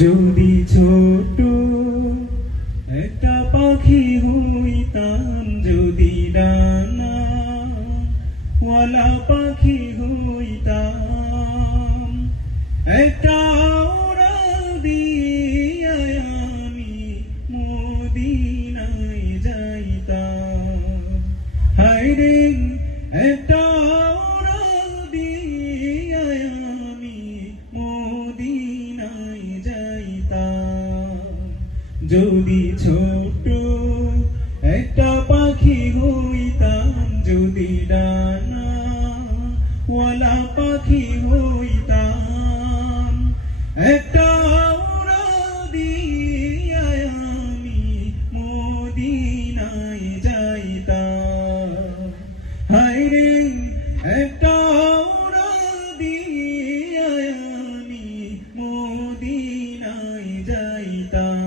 যদি ছোট একটা পাখি হইতাম, যদি ডানাওয়ালা পাখি হইতাম, একটা উড়াল দিয়ে আমি মদিনায় যাইতাম। হায়রে একটা উড়াল দিয়ে আমি মদিনায় যাইতাম। যদি ছোট একটা পাখি হইতাম, যদি ডানাওয়ালা পাখি হইতাম, একটা উড়াল দিয়ে আমি মদিনায় যাইতাম। হায়রে একটা উড়াল দিয়ে আমি মদিনায় যাইতাম।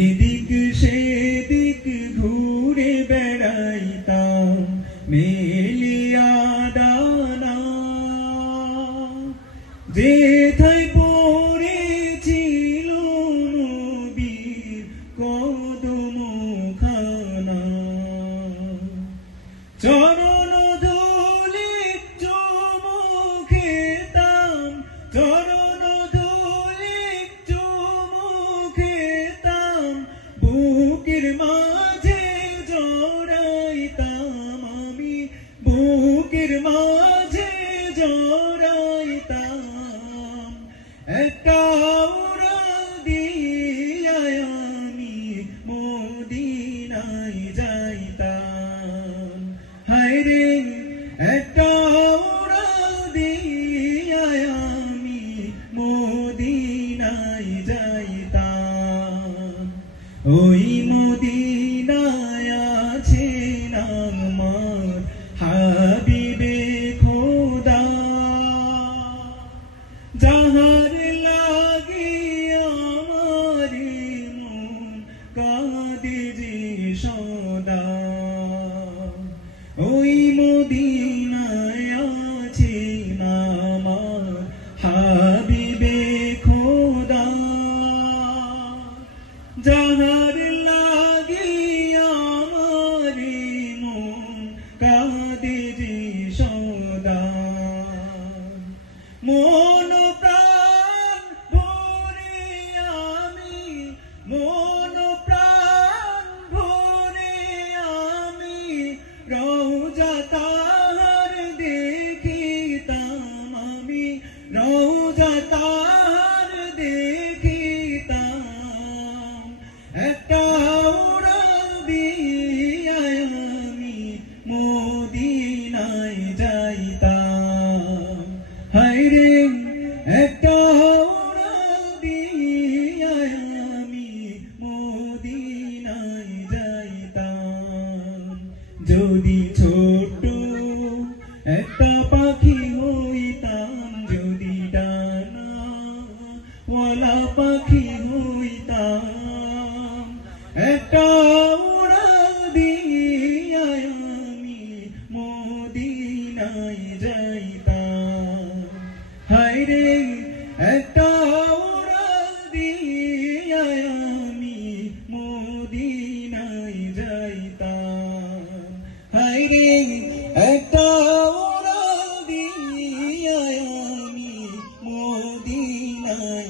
এদিক সেদিক ঘুরে বেড়াইতাম মেলিয়া ডানা, যেথায় পড়েছিল নবীর কদমখানা। চরণ ধুলি চুমু খেতাম, চরণ ধুলি চুমু খেতাম, বুকের মাঝে জড়াইতাম আমি, বুকের মাঝে জড়াইতাম। একটা উড়াল দিয়ে আমি মদিনায় যাইতাম। হায়রে একটা উড়াল দিয়ে আমি মদিনায় যাইতাম। ওই মদিনায় আছেন আমার হাবিবে খোদা, যাহার লাগি আমার মন কাঁদে যে সদা। ওই মদিনায় আছেন আমার হাবিবে খোদা, যাহার লাগি আমার মন কাঁদে যে সদা। মন প্রাণ ভরে আমি, মন প্রাণ ভরে আমি রওজা তাহার দেখিতাম, আমি রওজা তাহার দেখিতাম। একটা উড়াল দিয়ে আমি মদিনায় যাইতাম। হায়রে একটা উড়াল দিয়ে আমি মদিনায় যাইতাম। যদি ছোট একটা পাখি হইতাম, যদি ডানাওয়ালা পাখি হইতাম, একটা উড়াল দিয়ে আমি মদিনায় যাইতাম। হায়রে একটা উড়াল দিয়ে আমি মদিনায় যাইতাম। হায়রে একটা উড়াল দিয়ে আমি মদিনায়